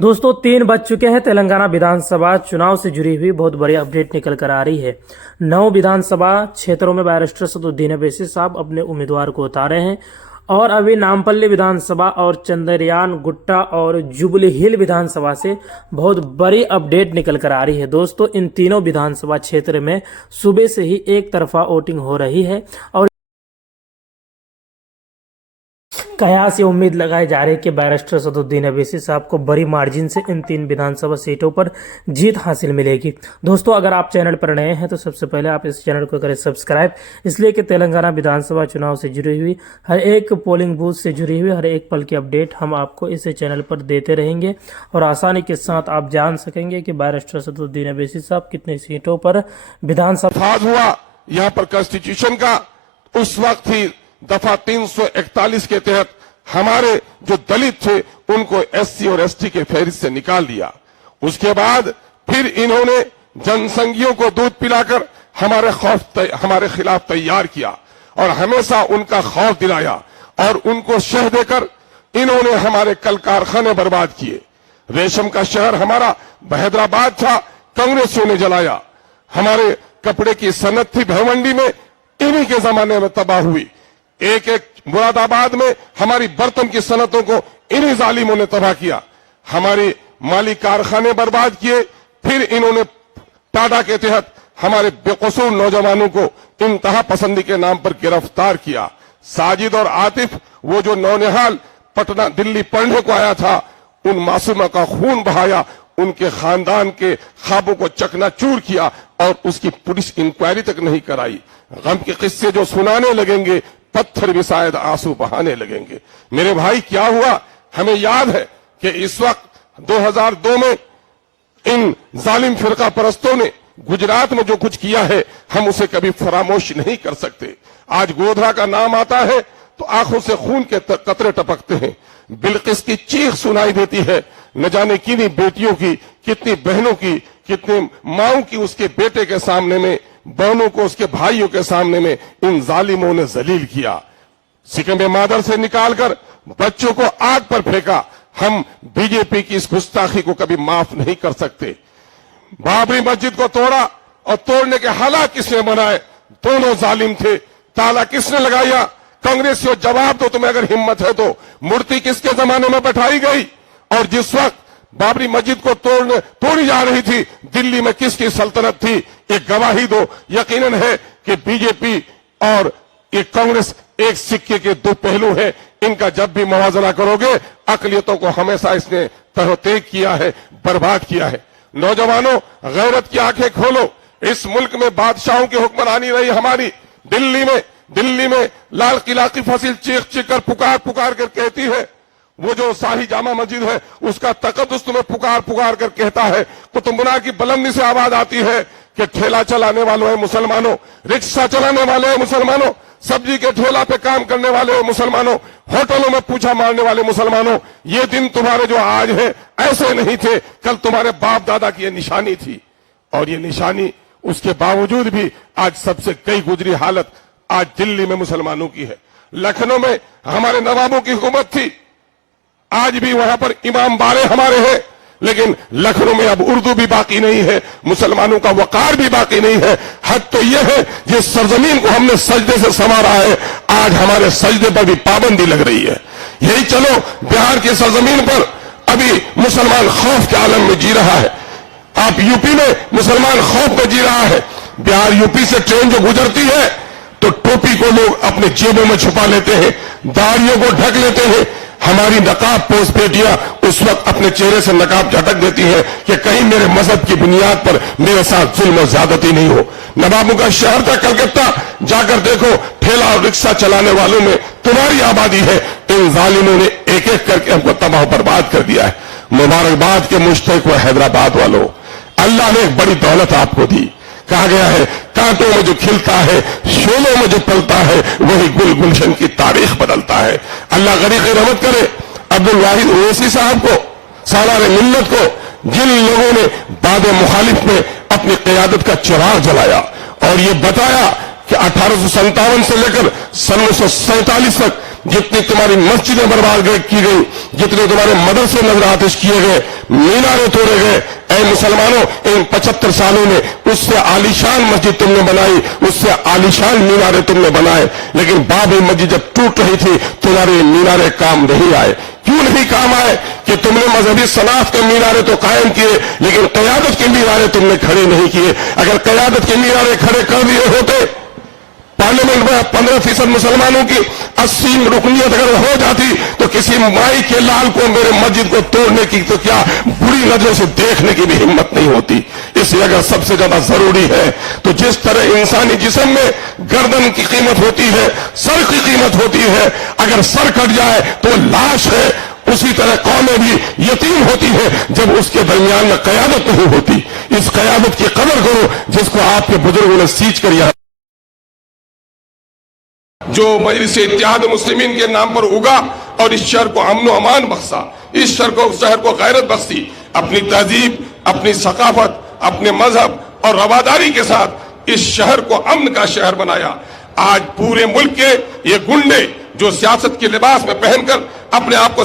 दोस्तों 3 बज चुके हैं। तेलंगाना विधानसभा चुनाव से जुड़ी हुई बहुत बड़ी अपडेट निकल कर आ रही है। 9 विधानसभा क्षेत्रों में बैरिस्टर सदुद्दीन अवैसी साहब अपने उम्मीदवार को उतारे हैं और अभी नामपल्ली विधानसभा और चंद्रयान गुट्टा और जुबली हिल विधानसभा से बहुत बड़ी अपडेट निकल कर आ रही है। दोस्तों इन तीनों विधानसभा क्षेत्र में सुबह से ही एक तरफा वोटिंग हो रही है और कयास ये उम्मीद लगाई जा रही है कि बैरिस्टर सदुद्दीन अवैसी साहब को बड़ी मार्जिन से इन 3 विधानसभा सीटों पर जीत हासिल मिलेगी। दोस्तों अगर आप चैनल पर नए हैं तो सबसे पहले आप इस चैनल को करें सब्सक्राइब, इसलिए कि तेलंगाना विधानसभा चुनाव से जुड़ी हुई हर एक पोलिंग बूथ से जुड़ी हुई हर एक पल की अपडेट हम आपको इस चैनल पर देते रहेंगे और आसानी के साथ आप जान सकेंगे कि बैरिस्टर सदुद्दीन अवैसी साहब कितनी सीटों पर विधानसभा हुआ। यहाँ पर कॉन्स्टिट्यूशन का उस वक्त ही दफा 341 के तहत हमारे जो दलित थे उनको एससी और एसटी के फहरिस्त से निकाल दिया। उसके बाद फिर इन्होंने जनसंघियों को दूध पिलाकर हमारे खिलाफ तैयार किया और हमेशा उनका खौफ दिलाया और उनको शह देकर इन्होंने हमारे कल कारखाने बर्बाद किए। रेशम का शहर हमारा हैदराबाद था, कांग्रेसियों ने जलाया। हमारे कपड़े की सनत थी भिवंडी में, इन्हीं के जमाने में तबाह हुई। एक मुरादाबाद में हमारी बर्तन की सनतों को इन्हीं जालिमों ने तबाह किया। हमारे माली कारखाने बर्बाद किए। फिर इन्होंने टाडा के तहत हमारे बेकसूर नौजवानों को इंतहा पसंदी के नाम पर गिरफ्तार किया। साजिद और आतिफ वो जो नौनिहाल पटना दिल्ली पढ़ने को आया था, उन मासूमा का खून बहाया, उनके खानदान के ख्वाबों को चकनाचूर किया और उसकी पुलिस इंक्वायरी तक नहीं कराई। गम के किस्से जो सुनाने लगेंगे, पत्थर भी शायद आंसू बहाने लगेंगे। मेरे भाई क्या हुआ, हमें याद है कि इस वक्त 2002 में इन जालिम फिरका परस्तों ने गुजरात में जो कुछ किया है हम उसे कभी फरामोश नहीं कर सकते। आज गोधरा का नाम आता है तो आंखों से खून के कतरे टपकते हैं। बिल्किस की चीख सुनाई देती है, न जाने कितनी बेटियों की, कितनी बहनों की, कितनी माओं की उसके बेटे के सामने में, बहनों को उसके भाइयों के सामने में इन जालिमों ने जलील किया। सिकंदे मादर से निकालकर बच्चों को आग पर फेंका। हम बीजेपी की इस गुस्ताखी को कभी माफ नहीं कर सकते। बाबरी मस्जिद को तोड़ा और तोड़ने के हालात किसने बनाए? दोनों जालिम थे। ताला किसने लगाया? कांग्रेसियों जवाब दो, तुम्हें अगर हिम्मत है तो। मूर्ति किसके जमाने में बैठाई गई? और जिस वक्त बाबरी मस्जिद को तोड़ी जा रही थी, दिल्ली में किसकी सल्तनत थी? एक गवाही दो। यकीनन है कि बीजेपी और ये कांग्रेस एक सिक्के के दो पहलू हैं। इनका जब भी मुवाजना करोगे, अकलियतों को हमेशा इसने तहतेग किया है, बर्बाद किया है। नौजवानों, गैरत की आंखें खोलो। इस मुल्क में बादशाहों की हुक्मरानी रही हमारी। दिल्ली में लाल किला की फसिल चीख चीख कर पुकार कर कहती है। वो जो शाही जामा मस्जिद है उसका तकद्दुस तुम्हें पुकार कर कहता है। कुतुब मीनार की बुलंदी से आवाज आती है कि ठेला चलाने वालों है मुसलमानों, रिक्शा चलाने वाले हैं मुसलमानों, सब्जी के ठेला पे काम करने वाले हैं मुसलमानों, होटलों में पूछा मारने वाले मुसलमानों। ये दिन तुम्हारे जो आज है ऐसे नहीं थे, कल तुम्हारे बाप दादा की ये निशानी थी। और ये निशानी उसके बावजूद भी आज सबसे कई गुजरी हालत आज दिल्ली में मुसलमानों की है। लखनऊ में हमारे नवाबों की हुकूमत थी, आज भी वहां पर इमाम बारे हमारे हैं, लेकिन लखनऊ में अब उर्दू भी बाकी नहीं है, मुसलमानों का वकार भी बाकी नहीं है। हद तो यह है जिस सरजमीन को हमने सजदे से संवारा है, आज हमारे सजदे पर भी पाबंदी लग रही है। यही चलो, बिहार की सरजमीन पर अभी मुसलमान खौफ के आलम में जी रहा है। आप यूपी में मुसलमान खौफ में जी रहा है। बिहार यूपी से ट्रेन जो गुजरती है तो टोपी को लोग अपने जेबों में छुपा लेते हैं, दाढ़ियों को ढक लेते हैं। हमारी नकाब पोस्ट बेटियां उस वक्त अपने चेहरे से नकाब झटक देती है कि कहीं मेरे मजहब की बुनियाद पर मेरे साथ जुल्म और ज्यादती नहीं हो। नवाबों का शहर था कलकत्ता, जाकर देखो ठेला और रिक्शा चलाने वालों में तुम्हारी आबादी है। इन जालिमों ने एक एक करके हमको तबाह बर्बाद कर दिया है। मुबारकबाद के मुश्तक हुए हैदराबाद वालों, अल्लाह ने एक बड़ी दौलत आपको दी। कहा गया है कांटों में जो खिलता है, शोलों में जो पलता है, वही गुल गुलशन की तारीख बदलता है। अल्लाह गरीब रहमत करे अब्दुल वाहिद ओवैसी साहब को, सालार मिल्लत को, जिन लोगों ने बाद मुखालिफ में अपनी क़यादत का चिराग जलाया और ये बताया कि 1857 से लेकर सन 1947 तक जितनी तुम्हारी मस्जिदें बर्बाद की गई, जितने तुम्हारे मदरसे नजर आतिश किए गए, मीनारे तोड़े गए, ऐ मुसलमानों इन 75 सालों में उससे आलीशान मस्जिद तुमने बनाई, उससे आलीशान मीनारे तुमने बनाए, लेकिन बाबरी मस्जिद जब टूट रही थी तुम्हारे मीनारे काम नहीं आए। क्यों नहीं काम आए? कि तुमने मजहबी सनाफ के मीनारे तो कायम किए, लेकिन क़यादत के मीनारे तुमने खड़े नहीं किए। अगर क़यादत के मीनारे खड़े कर दिए होते, पार्लियामेंट में 15% मुसलमानों की 80 रुकनियत अगर हो जाती, तो किसी माई के लाल को मेरे मस्जिद को तोड़ने की तो क्या बुरी नजरों से देखने की भी हिम्मत नहीं होती। इसलिए अगर सबसे ज्यादा जरूरी है तो जिस तरह इंसानी जिस्म में गर्दन की कीमत होती है, सर की कीमत होती है, अगर सर कट जाए तो लाश है, उसी तरह कौमें भी यतीम होती है जब उसके दरमियान में क़यादत नहीं होती। इस क़यादत की कदर करो जिसको आपके बुजुर्गों ने सींच कर यहां जो मजलिस इत्तेहाद मुस्लिमीन के नाम पर उगा और इस शहर को अमन अमान बख्शा, इस शहर को गैरत बख्शी, अपनी तहजीब, अपनी सकाफत, अपने मजहब और रवादारी के साथ इस शहर को अमन का शहर बनाया। आज पूरे मुल्क के ये गुंडे जो सियासत के लिबास में पहनकर अपने आप को